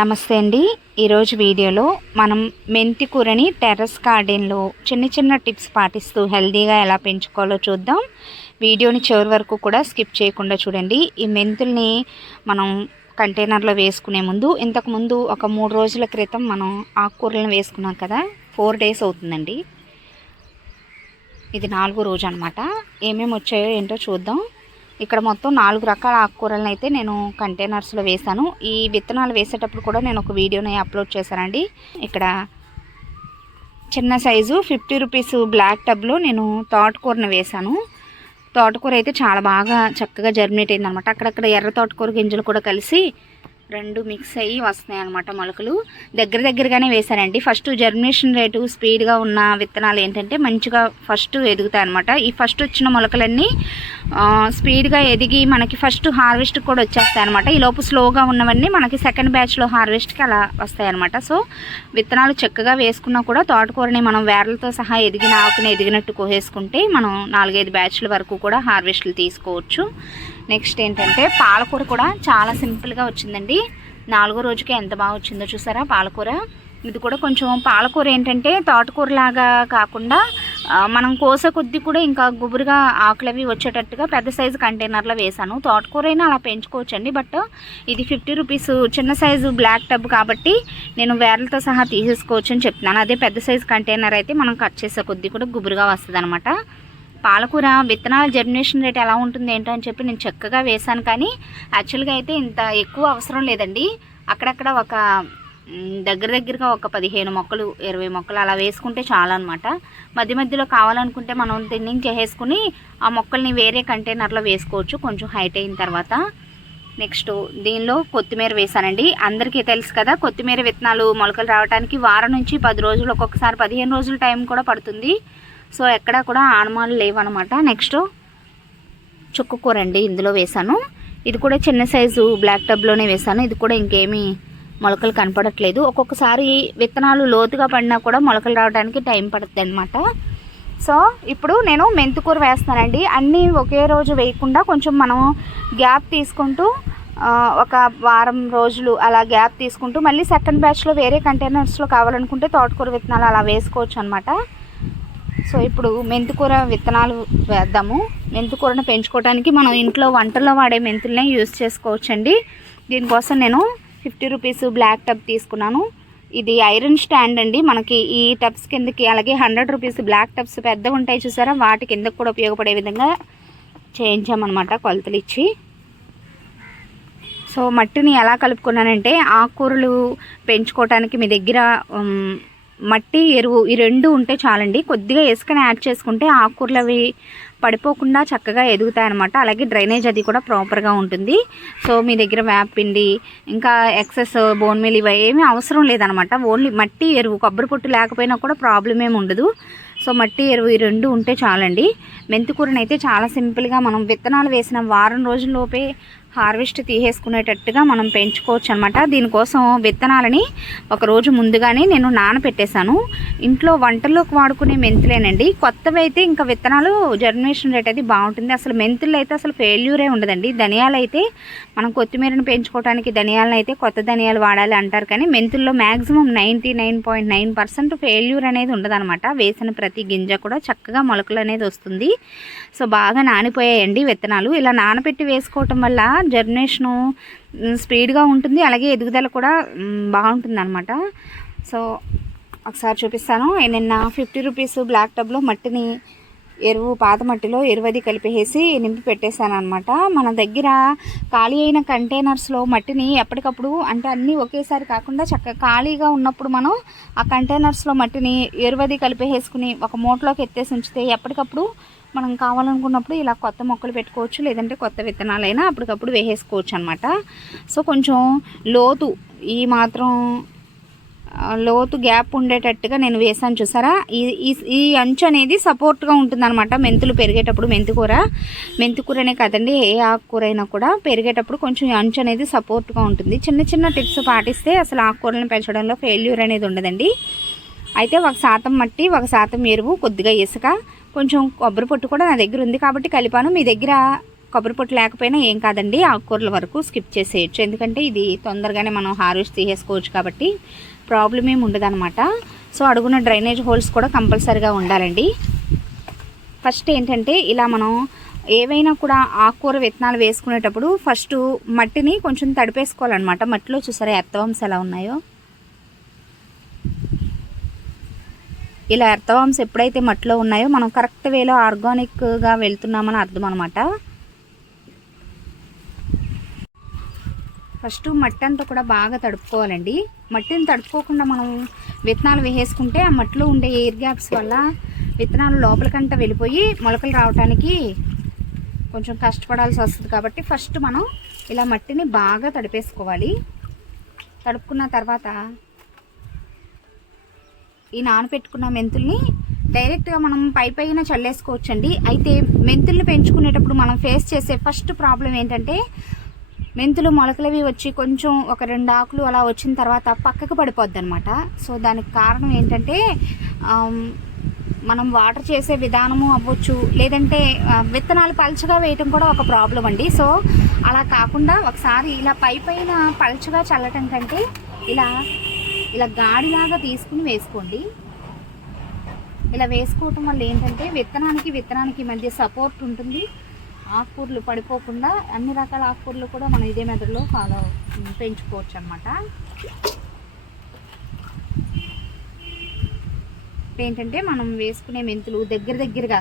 నమస్తే అండి. ఈరోజు వీడియోలో మనం మెంతి కూరని టెర్రస్ గార్డెన్లో చిన్న చిన్న టిప్స్ పాటిస్తూ హెల్తీగా ఎలా పెంచుకోవాలో చూద్దాం. వీడియోని చివరి వరకు కూడా స్కిప్ చేయకుండా చూడండి. ఈ మెంతుల్ని మనం కంటైనర్లో వేసుకునే ముందు ఇంతకుముందు ఒక మూడు రోజుల క్రితం మనం ఆకుకూరలను వేసుకున్నాం కదా ఫోర్ డేస్ అవుతుందండి. ఇది నాలుగో రోజు అనమాట ఏమేమి వచ్చాయో ఏంటో చూద్దాం. ఇక్కడ మొత్తం నాలుగు రకాల ఆకుకూరలను అయితే నేను కంటైనర్స్లో వేశాను. ఈ విత్తనాలు వేసేటప్పుడు కూడా నేను ఒక వీడియోని అప్లోడ్ చేశానండి. ఇక్కడ చిన్న సైజు ఫిఫ్టీ రూపీస్ బ్లాక్ టబ్లో నేను తోటకూరను వేశాను. తోటకూర అయితే చాలా బాగా చక్కగా జర్మినేట్ అయింది అనమాట అక్కడక్కడ ఎర్ర తోటకూర గింజలు కూడా కలిసి రెండు మిక్స్ అయ్యి వస్తున్నాయి అనమాట మొలకలు. దగ్గర దగ్గరగానే వేశానండి ఫస్ట్ జర్మినేషన్ రేటు స్పీడ్గా ఉన్న విత్తనాలు ఏంటంటే మంచిగా ఫస్ట్ ఎదుగుతాయి అనమాట ఈ ఫస్ట్ వచ్చిన మొలకలన్నీ స్పీడ్గా ఎదిగి మనకి ఫస్ట్ హార్వెస్ట్ కూడా వచ్చేస్తాయి అనమాట ఈ లోపు స్లోగా ఉన్నవన్నీ మనకి సెకండ్ బ్యాచ్లో హార్వెస్ట్కి అలా వస్తాయి అనమాట సో విత్తనాలు చక్కగా వేసుకున్నా కూడా తోటకూరని మనం వేర్లతో సహా ఎదిగిన ఆకుని ఎదిగినట్టు కోసేసుకుంటే మనం నాలుగైదు బ్యాచ్ల వరకు కూడా హార్వెస్ట్లు తీసుకోవచ్చు. నెక్స్ట్ ఏంటంటే పాలకూర కూడా చాలా సింపుల్గా వచ్చిందండి. నాలుగో రోజుకి ఎంత బాగా వచ్చిందో చూసారా పాలకూర? ఇది కూడా కొంచెం పాలకూర ఏంటంటే తోటకూరలాగా కాకుండా మనం కోసే కొద్దీ కూడా ఇంకా గుబురుగా ఆకులు అవి వచ్చేటట్టుగా పెద్ద సైజు కంటైనర్లో వేసాను తోటకూర అయినా అలా పెంచుకోవచ్చండి బట్ ఇది ఫిఫ్టీ రూపీస్ చిన్న సైజు బ్లాక్ టబ్ కాబట్టి నేను వేర్లతో సహా తీసేసుకోవచ్చు అని చెప్తున్నాను. అదే పెద్ద సైజు కంటైనర్ అయితే మనం కట్ చేసే కొద్దీ కూడా గుబురుగా వస్తుంది పాలకూర విత్తనాల జర్మినేషన్ రేట్ ఎలా ఉంటుంది ఏంటో అని చెప్పి నేను చక్కగా వేశాను. కానీ యాక్చువల్గా అయితే ఇంత ఎక్కువ అవసరం లేదండి. అక్కడక్కడ ఒక దగ్గర దగ్గరగా ఒక పదిహేను మొక్కలు ఇరవై మొక్కలు అలా వేసుకుంటే చాలా అనమాట మధ్య మధ్యలో కావాలనుకుంటే మనం తిన్నింగ్ చేసేసుకుని ఆ మొక్కల్ని వేరే కంటైనర్లో వేసుకోవచ్చు. కొంచెం హైట్ అయిన తర్వాత. నెక్స్ట్ దీనిలో కొత్తిమీర వేసానండి అందరికీ తెలుసు కదా కొత్తిమీర విత్తనాలు మొలకలు రావడానికి వారం నుంచి పది రోజులు ఒక్కొక్కసారి పదిహేను రోజులు టైం కూడా పడుతుంది. సో ఎక్కడా కూడా ఆనమాలు లేవన్నమాట. నెక్స్ట్ చుక్కకూర అండి ఇందులో వేసాను ఇది కూడా చిన్న సైజు బ్లాక్ టబ్లోనే వేసాను ఇది కూడా ఇంకేమీ మొలకలు కనపడట్లేదు. ఒక్కొక్కసారి విత్తనాలు లోతుగా పడినా కూడా మొలకలు రావడానికి టైం పడుతుంది అనమాట సో ఇప్పుడు నేను మెంతికూర వేస్తానండి అన్నీ ఒకే రోజు వేయకుండా కొంచెం మనం గ్యాప్ తీసుకుంటూ ఒక వారం రోజులు అలా గ్యాప్ తీసుకుంటూ మళ్ళీ సెకండ్ బ్యాచ్లో వేరే కంటైనర్స్లో కావాలనుకుంటే తోటకూర విత్తనాలు అలా వేసుకోవచ్చు అనమాట సో ఇప్పుడు మెంతికూర విత్తనాలు వేద్దాము. మెంతికూరను పెంచుకోవడానికి మనం ఇంట్లో వంటల్లో వాడే మెంతులనే యూజ్ చేసుకోవచ్చండి. దీనికోసం నేను ఫిఫ్టీ రూపీస్ బ్లాక్ టబ్ తీసుకున్నాను. ఇది ఐరన్ స్టాండ్ అండి. మనకి ఈ టబ్స్ కిందకి అలాగే హండ్రెడ్ రూపీస్ బ్లాక్ టబ్స్ పెద్దగా ఉంటాయి చూసారా? వాటి కిందకు కూడా ఉపయోగపడే విధంగా చేయించామన్నమాట కొలతలు ఇచ్చి. సో మట్టిని ఎలా కలుపుకున్నానంటే ఆకుకూరలు పెంచుకోవటానికి మీ దగ్గర మట్టి ఎరువు ఈ రెండు ఉంటే చాలండి. కొద్దిగా ఇసుకని యాడ్ చేసుకుంటే ఆకుకూరలు అవి పడిపోకుండా చక్కగా ఎదుగుతాయి అనమాట అలాగే డ్రైనేజ్ అది కూడా ప్రాపర్గా ఉంటుంది. సో మీ దగ్గర వేపిండి ఇంకా ఎక్సెస్ బోన్ మీల్ ఇవి ఏమీ అవసరం లేదనమాట ఓన్లీ మట్టి ఎరువు కొబ్బరి పొట్టు లేకపోయినా కూడా ప్రాబ్లం ఏమి ఉండదు. సో మట్టి ఎరువు ఈ రెండు ఉంటే చాలండి. మెంతికూరని అయితే చాలా సింపుల్గా మనం విత్తనాలు వేసిన వారం రోజుల్లోపే హార్వెస్ట్ తీసేసుకునేటట్టుగా మనం పెంచుకోవచ్చు అనమాట దీనికోసం విత్తనాలని ఒక రోజు ముందుగానే నేను నానపెట్టేశాను. ఇంట్లో వంటల్లోకి వాడుకునే మెంతులేనండి. కొత్తవి అయితే ఇంకా విత్తనాలు జర్మినేషన్ రేట్ అది బాగుంటుంది. అసలు మెంతులు అయితే అసలు ఫెయిల్యూరే ఉండదండి. ధనియాలు అయితే మనం కొత్తిమీరను పెంచుకోవడానికి ధనియాలను అయితే కొత్త ధనియాలు వాడాలి అంటారు కానీ మెంతుల్లో maximum ninety nine point nine percent failure అనేది ఉండదన్నమాట వేసిన ప్రతి గింజ కూడా చక్కగా మొలకలు అనేది వస్తుంది. సో బాగా నానిపోయాయండి విత్తనాలు. ఇలా నానబెట్టి వేసుకోవటం వల్ల జర్నేషను స్పీడ్గా ఉంటుంది. అలాగే ఎదుగుదల కూడా బాగుంటుంది అనమాట సో ఒకసారి చూపిస్తాను. నిన్న ఫిఫ్టీ రూపీస్ బ్లాక్ టబ్లో మట్టిని ఎరువు పాత మట్టిలో ఎరువది కలిపేసి నింపి పెట్టేశాను అనమాట మన దగ్గర ఖాళీ అయిన కంటైనర్స్లో మట్టిని ఎప్పటికప్పుడు అంటే అన్నీ ఒకేసారి కాకుండా చక్కగా ఖాళీగా ఉన్నప్పుడు మనం ఆ కంటైనర్స్లో మట్టిని ఎరువది కలిపేసుకుని ఒక మూటలోకి ఎత్తేసి ఉంచితే ఎప్పటికప్పుడు మనం కావాలనుకున్నప్పుడు ఇలా కొత్త మొక్కలు పెట్టుకోవచ్చు లేదంటే కొత్త విత్తనాలైనా అప్పటికప్పుడు వేసేసుకోవచ్చు అనమాట సో కొంచెం లోతు ఈ మాత్రం లోతు గ్యాప్ ఉండేటట్టుగా నేను వేసాను చూసారా? ఈ ఈ- అంచు అనేది సపోర్ట్గా ఉంటుందన్నమాట. మెంతులు పెరిగేటప్పుడు మెంతికూర. మెంతికూరనే కదండి ఏ ఆకుకూర అయినా కూడా పెరిగేటప్పుడు కొంచెం అంచు అనేది సపోర్ట్గా ఉంటుంది. చిన్న చిన్న టిప్స్ పాటిస్తే అసలు ఆకుకూరలను పెంచడంలో ఫెయిల్యూర్ అనేది ఉండదండి. అయితే ఒక శాతం మట్టి ఒక శాతం ఎరువు కొద్దిగా ఇసుక కొంచెం కొబ్బరి పొట్టు కూడా నా దగ్గర ఉంది కాబట్టి కలిపాను. మీ దగ్గర కొబ్బరి పొట్టు లేకపోయినా ఏం కాదండి ఆకుకూరల వరకు స్కిప్ చేసేయచ్చు. ఎందుకంటే ఇది తొందరగానే మనం హార్వెస్ట్ తీసేసుకోవచ్చు కాబట్టి ప్రాబ్లం ఏమి ఉండదన్నమాట. సో అడుగున డ్రైనేజ్ హోల్స్ కూడా కంపల్సరీగా ఉండాలండి. ఫస్ట్ ఏంటంటే ఇలా మనం ఏవైనా కూడా ఆకుకూర విత్తనాలు వేసుకునేటప్పుడు ఫస్ట్ మట్టిని కొంచెం తడిపేసుకోవాలన్నమాట. మట్టిలో చూసారా ఎత్తవంశ ఎలా ఉన్నాయో? ఇలా ఎర్తవామ్స్ ఎప్పుడైతే మట్టిలో ఉన్నాయో మనం కరెక్ట్ వేలో ఆర్గానిక్గా వెళ్తున్నామని అర్థం అనమాట ఫస్ట్ మట్టి అంతా కూడా బాగా తడుపుకోవాలండి. మట్టిని తడుపుకోకుండా మనం విత్తనాలు వేసేసుకుంటే ఆ మట్టిలో ఉండే ఎయిర్ గ్యాప్స్ వల్ల విత్తనాలు లోపలికంట వెళ్ళిపోయి మొలకలు రావడానికి కొంచెం కష్టపడాల్సి వస్తుంది కాబట్టి ఫస్ట్ మనం ఇలా మట్టిని బాగా తడిపేసుకోవాలి. తడుపుకున్న తర్వాత ఈ నానపెట్టుకున్న మెంతుల్ని డైరెక్ట్గా మనం పై పైన చల్లేసుకోవచ్చండి. అయితే మెంతుల్ని పెంచుకునేటప్పుడు మనం ఫేస్ చేసే ఫస్ట్ ప్రాబ్లం ఏంటంటే మెంతులు మొలకలవి వచ్చి కొంచెం ఒక రెండు ఆకులు అలా వచ్చిన తర్వాత పక్కకు పడిపోద్ది అనమాట సో దానికి కారణం ఏంటంటే మనం వాటర్ చేసే విధానము అవ్వచ్చు లేదంటే విత్తనాలు పలుచగా వేయటం కూడా ఒక ప్రాబ్లం అండి. సో అలా కాకుండా ఒకసారి ఇలా పై పైన పల్చగా చల్లటం కంటే ఇలా ఇలా గాడిలాగా తీసుకుని వేసుకోండి. ఇలా వేసుకోవటం వల్ల ఏంటంటే విత్తనానికి విత్తనానికి మధ్య సపోర్ట్ ఉంటుంది. ఆకుకూరలు పడిపోకుండా అన్ని రకాల ఆకుకూరలు కూడా మనం ఇదే మెదడులో ఫాలో పెంచుకోవచ్చు అనమాట ఏంటంటే మనం వేసుకునే మెంతులు దగ్గర దగ్గరగా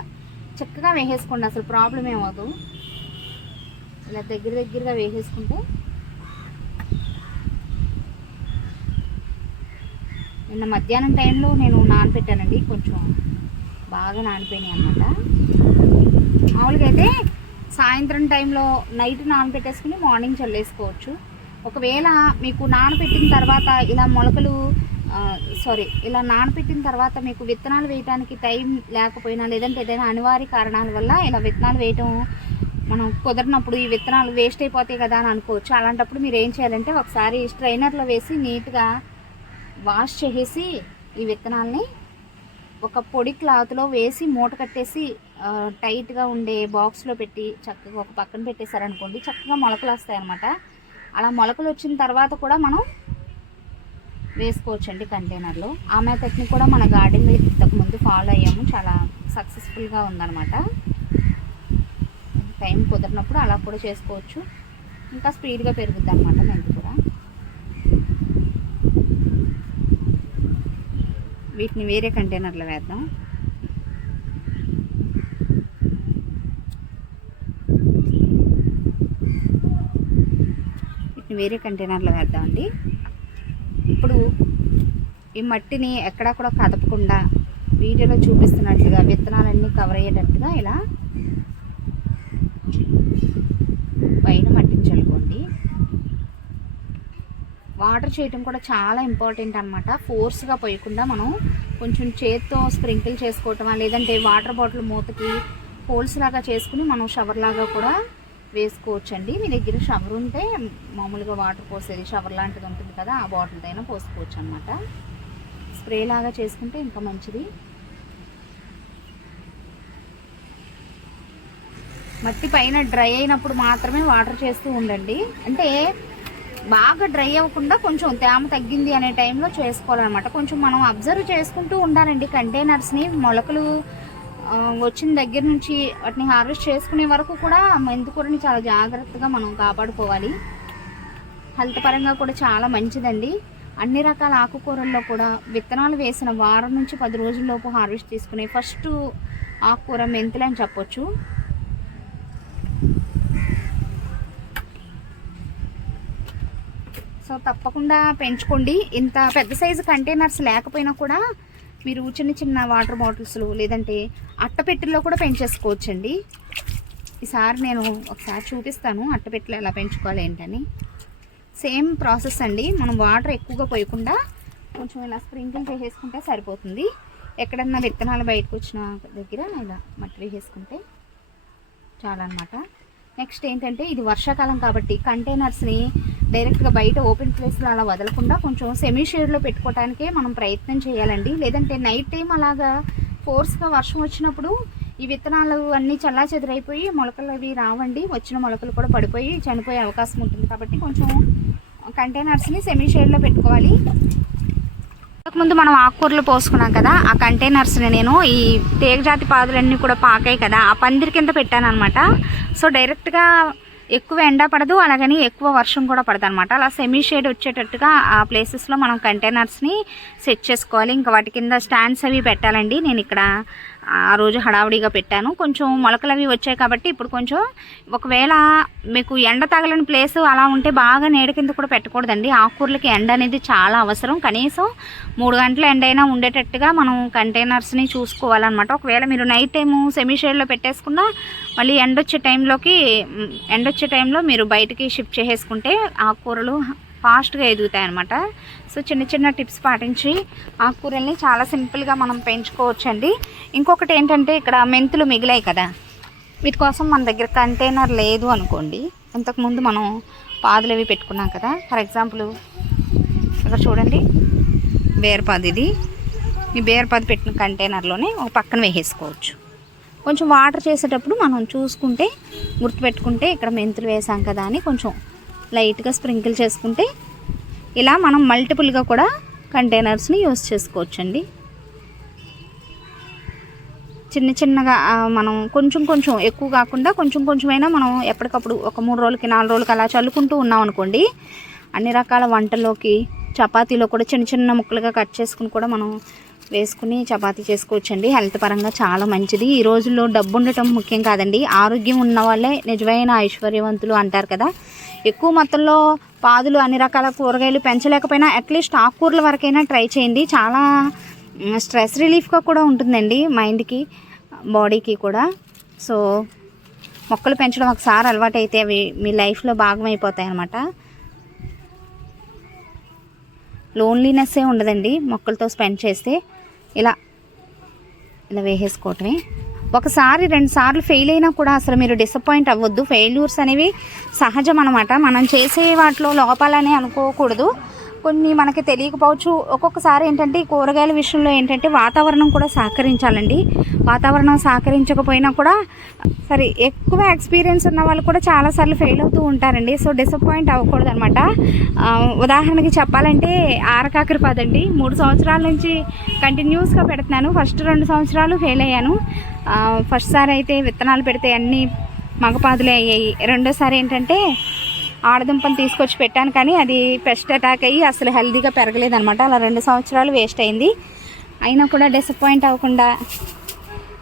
చక్కగా వేసేసుకోండి అసలు ప్రాబ్లం ఏమవుదు ఇలా దగ్గర దగ్గరగా వేసేసుకుంటే నిన్న మధ్యాహ్నం టైంలో నేను నానబెట్టానండి కొంచెం బాగా నానిపోయినాయి అన్నమాట మామూలుగా అయితే సాయంత్రం టైంలో నైట్ నానబెట్టేసుకుని మార్నింగ్ చల్లేసుకోవచ్చు. ఒకవేళ మీకు నానబెట్టిన తర్వాత ఇలా మొలకలు సారీ ఇలా నానబెట్టిన తర్వాత మీకు విత్తనాలు వేయడానికి టైం లేకపోయినా లేదంటే ఏదైనా అనివార్య కారణాల వల్ల ఇలా విత్తనాలు వేయటం మనం కుదరినప్పుడు ఈ విత్తనాలు వేస్ట్ అయిపోతాయి కదా అని అనుకోవచ్చు. అలాంటప్పుడు మీరు ఏం చేయాలంటే ఒకసారి స్ట్రైనర్లో వేసి నీట్గా వాష్ చేసేసి ఈ విత్తనాల్ని ఒక పొడి క్లాత్లో వేసి మూట కట్టేసి టైట్గా ఉండే బాక్స్లో పెట్టి చక్కగా ఒక పక్కన పెట్టేశారనుకోండి చక్కగా మొలకలు వస్తాయన్నమాట అలా మొలకలు వచ్చిన తర్వాత కూడా మనం వేసుకోవచ్చండి కంటైనర్లో ఆ టెక్నిక్ కూడా మన గార్డెన్ ఇంతకుముందు ఫాలో అయ్యాము. చాలా సక్సెస్ఫుల్గా ఉందన్నమాట. టైం కుదిరినప్పుడు అలా కూడా చేసుకోవచ్చు. ఇంకా స్పీడ్గా పెరుగుద్ది అనమాట మెంతి కూడా. వీటిని వేరే కంటైనర్లో వేద్దాం. వేరే కంటైనర్లో వేద్దామండి. ఇప్పుడు ఈ మట్టిని ఎక్కడా కూడా కదపకుండా వీడియోలో చూపిస్తున్నట్లుగా విత్తనాలన్నీ కవర్ అయ్యేటట్టుగా ఇలా పైన మట్టిని చల్లుకోండి. వాటర్ చేయటం కూడా చాలా ఇంపార్టెంట్ అనమాట ఫోర్స్గా పోయకుండా మనం కొంచెం చేత్తో స్ప్రింకిల్ చేసుకోవటమా లేదంటే వాటర్ బాటిల్ మూతకి హోల్స్ లాగా చేసుకుని మనం షవర్ లాగా కూడా వేసుకోవచ్చండి. మీ దగ్గర షవర్ ఉంటే మామూలుగా వాటర్ పోసేది షవర్ లాంటిది ఉంటుంది కదా ఆ బాటిల్తో అయినా పోసుకోవచ్చు అనమాట స్ప్రే లాగా చేసుకుంటే ఇంకా మంచిది. మట్టి పైన డ్రై అయినప్పుడు మాత్రమే వాటర్ చేస్తూ ఉండండి. అంటే బాగా డ్రై అవ్వకుండా కొంచెం తేమ తగ్గింది అనే టైంలో చేసుకోవాలన్నమాట. కొంచెం మనం అబ్జర్వ్ చేసుకుంటూ ఉండాలండి. కంటైనర్స్ని మొలకలు వచ్చిన దగ్గర నుంచి వాటిని హార్వెస్ట్ చేసుకునే వరకు కూడా మెంతికూరని చాలా జాగ్రత్తగా మనం కాపాడుకోవాలి. హెల్త్ పరంగా కూడా చాలా మంచిదండి. అన్ని రకాల ఆకుకూరల్లో కూడా విత్తనాలు వేసిన వారం నుంచి పది రోజుల్లోపు హార్వెస్ట్ తీసుకునే ఫస్ట్ ఆకుకూర మెంతులు అని చెప్పొచ్చు. సో తప్పకుండా పెంచుకోండి. ఇంత పెద్ద సైజు కంటైనర్స్ లేకపోయినా కూడా మీరు చిన్న చిన్న వాటర్ బాటిల్స్లో లేదంటే అట్టపెట్టెల్లో కూడా పెంచేసుకోవచ్చండి. ఈసారి నేను ఒకసారి చూపిస్తాను అట్టపెట్టెలు ఎలా పెంచుకోవాలి ఏంటని. సేమ్ ప్రాసెస్ అండి. మనం వాటర్ ఎక్కువగా పోయకుండా కొంచెం ఇలా స్ప్రింకిల్ చేసేసుకుంటే సరిపోతుంది. ఎక్కడన్నా విత్తనాలు బయటకు వచ్చిన దగ్గర ఇలా మట్టి వేసేసుకుంటే చాలా అనమాట నెక్స్ట్ ఏంటంటే ఇది వర్షాకాలం కాబట్టి కంటైనర్స్ని డైరెక్ట్గా బయట ఓపెన్ ప్లేస్లో అలా వదలకుండా కొంచెం సెమీ షేడ్లో పెట్టుకోవడానికే మనం ప్రయత్నం చేయాలండి. లేదంటే నైట్ టైం అలాగా ఫోర్స్గా వర్షం వచ్చినప్పుడు ఈ విత్తనాలు అన్నీ చల్లా చెదిరైపోయి మొలకలు అవి రావండి. వచ్చిన మొలకలు కూడా పడిపోయి చనిపోయే అవకాశం ఉంటుంది కాబట్టి కొంచెం కంటైనర్స్ని సెమీ షేడ్లో పెట్టుకోవాలి. ముందు మనం ఆకుకూరలు పోసుకున్నాం కదా ఆ కంటైనర్స్ని నేను ఈ తీగజాతి పాదులన్నీ కూడా పాకాయి కదా ఆ పందిరి కింద పెట్టాను అనమాట సో డైరెక్ట్గా ఎక్కువ ఎండ పడదు అలాగని ఎక్కువ వర్షం కూడా పడదు అనమాట అలా సెమీ షేడ్ వచ్చేటట్టుగా ఆ ప్లేసెస్లో మనం కంటైనర్స్ని సెట్ చేసుకోవాలి. ఇంకా వాటి కింద స్టాండ్స్ అవి పెట్టాలండి. నేను ఇక్కడ ఆ రోజు హడావుడిగా పెట్టాను. కొంచెం మొలకలు అవి వచ్చాయి కాబట్టి ఇప్పుడు కొంచెం ఒకవేళ మీకు ఎండ తగలని ప్లేస్ అలా ఉంటే బాగా నీడ కింద కూడా పెట్టకూడదండి. ఆకుకూరలకి ఎండ అనేది చాలా అవసరం. కనీసం మూడు గంటల ఎండ అయినా ఉండేటట్టుగా మనం కంటైనర్స్ని చూసుకోవాలన్నమాట. ఒకవేళ మీరు నైట్ టైము సెమీ షేడ్లో పెట్టేసుకున్నా మళ్ళీ ఎండ వచ్చే టైంలోకి ఎండొచ్చే ఎండ వచ్చే టైంలో మీరు బయటికి షిఫ్ట్ చేసేసుకుంటే ఆకుకూరలు ఫాస్ట్గా ఎదుగుతాయి అనమాట సో చిన్న చిన్న టిప్స్ పాటించి ఆకుకూరల్ని చాలా సింపుల్గా మనం పెంచుకోవచ్చండి. ఇంకొకటి ఏంటంటే ఇక్కడ మెంతులు మిగిలాయి కదా. వీటి కోసం మన దగ్గర కంటైనర్ లేదు అనుకోండి. ఇంతకుముందు మనం పాదులు అవి పెట్టుకున్నాం కదా. ఫర్ ఎగ్జాంపుల్ ఇక్కడ చూడండి. బేరపాదు ఇది. ఈ బేరపాదు పెట్టిన కంటైనర్లోనే ఒక పక్కన వేసేసుకోవచ్చు. కొంచెం వాటర్ చేసేటప్పుడు మనం చూసుకుంటే గుర్తుపెట్టుకుంటే ఇక్కడ మెంతులు వేసాం కదా అని కొంచెం లైట్గా స్ప్రింకిల్ చేసుకుంటే ఇలా మనం మల్టిపుల్గా కూడా కంటైనర్స్ని యూస్ చేసుకోవచ్చండి. చిన్న చిన్నగా మనం కొంచెం కొంచెం ఎక్కువ కాకుండా కొంచెం కొంచెమైనా మనం ఎప్పటికప్పుడు ఒక మూడు రోజులకి నాలుగు రోజులకి అలా చల్లుకుంటూ ఉన్నాం అనుకోండి అన్ని రకాల వంటల్లోకి చపాతీలో కూడా చిన్న చిన్న ముక్కలుగా కట్ చేసుకుని కూడా మనం వేసుకుని చపాతీ చేసుకోవచ్చండి. హెల్త్ పరంగా చాలా మంచిది. ఈ రోజుల్లో డబ్బు ఉండటం ముఖ్యం కాదండి. ఆరోగ్యం ఉన్న వాళ్ళే నిజమైన ఐశ్వర్యవంతులు అంటారు కదా. ఎక్కువ మొత్తంలో పాదులు అన్ని రకాల కూరగాయలు పెంచలేకపోయినా అట్లీస్ట్ ఆకుకూరల వరకైనా ట్రై చేయండి. చాలా స్ట్రెస్ రిలీఫ్గా కూడా ఉంటుందండి మైండ్కి బాడీకి కూడా. సో మొక్కలు పెంచడం ఒకసారి అలవాటు అయితే అవి మీ లైఫ్లో భాగం అయిపోతాయి అన్నమాట. లోన్లీనెస్సే ఉండదండి మొక్కలతో స్పెండ్ చేస్తే. ఇలా ఇలా వేసేసుకోవటమే. ఒకసారి రెండు సార్లు ఫెయిల్ అయినా కూడా అసలు మీరు డిసప్పాయింట్ అవ్వద్దు. ఫెయిల్యూర్స్ అనేవి సహజం అనమాట మనం చేసే వాటిలో లోపాలని అనుకోకూడదు. కొన్ని మనకి తెలియకపోవచ్చు. ఒక్కొక్కసారి ఏంటంటే ఈ కూరగాయల విషయంలో ఏంటంటే వాతావరణం కూడా సహకరించాలండి. వాతావరణం సహకరించకపోయినా కూడా సరే ఎక్కువ ఎక్స్పీరియన్స్ ఉన్న వాళ్ళు కూడా చాలాసార్లు ఫెయిల్ అవుతూ ఉంటారండి. సో డిసప్పాయింట్ అవ్వకూడదు అనమాట ఉదాహరణకి చెప్పాలంటే ఆరకాకరి పదండి. మూడు సంవత్సరాల నుంచి కంటిన్యూస్గా పెడుతున్నాను. ఫస్ట్ రెండు సంవత్సరాలు ఫెయిల్ అయ్యాను. ఫస్ట్ సారి అయితే విత్తనాలు పెడితే అన్నీ మగపాదులే అయ్యాయి. రెండోసారి ఏంటంటే ఆడదుంపలు తీసుకొచ్చి పెట్టాను కానీ అది పెస్ట్ అటాక్ అయ్యి అసలు హెల్దీగా పెరగలేదనమాట అలా రెండు సంవత్సరాలు వేస్ట్ అయింది. అయినా కూడా డిసప్పాయింట్ అవ్వకుండా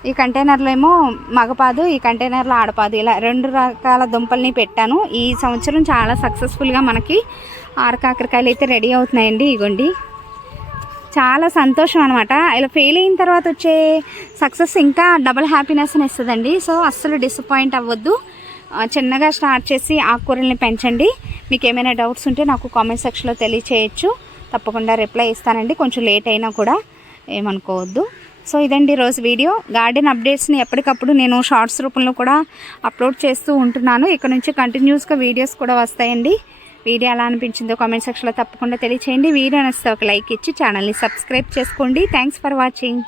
ఈ కంటైనర్లో ఏమో మగపాదు ఈ కంటైనర్లో ఆడపాదు. ఇలా రెండు రకాల దుంపల్ని పెట్టాను. ఈ సంవత్సరం చాలా సక్సెస్ఫుల్గా మనకి ఆరు కాకరకాయలు అయితే రెడీ అవుతున్నాయండి. ఇగోండి. చాలా సంతోషం అనమాట ఇలా ఫెయిల్ అయిన తర్వాత వచ్చే సక్సెస్ ఇంకా డబల్ హ్యాపీనెస్ని ఇస్తుందండి. సో అస్సలు డిసప్పాయింట్ అవ్వద్దు. చిన్నగా స్టార్ట్ చేసి ఆకుకూరల్ని పెంచండి. మీకు ఏమైనా డౌట్స్ ఉంటే నాకు కామెంట్ సెక్షన్లో తెలియచేయచ్చు. తప్పకుండా రిప్లై ఇస్తానండి. కొంచెం లేట్ అయినా కూడా ఏమనుకోవద్దు. సో ఇదండి రోజు వీడియో గార్డెన్ అప్డేట్స్ని ఎప్పటికప్పుడు నేను షార్ట్స్ రూపంలో కూడా అప్లోడ్ చేస్తూ ఉంటున్నాను. ఇక్కడ నుంచి కంటిన్యూస్గా వీడియోస్ కూడా వస్తాయండి. వీడియో ఎలా అనిపించిందో కామెంట్ సెక్షన్లో తప్పకుండా తెలియచేయండి. వీడియో నచ్చితే ఒక లైక్ ఇచ్చి ఛానల్ని సబ్స్క్రైబ్ చేసుకోండి. Thanks for watching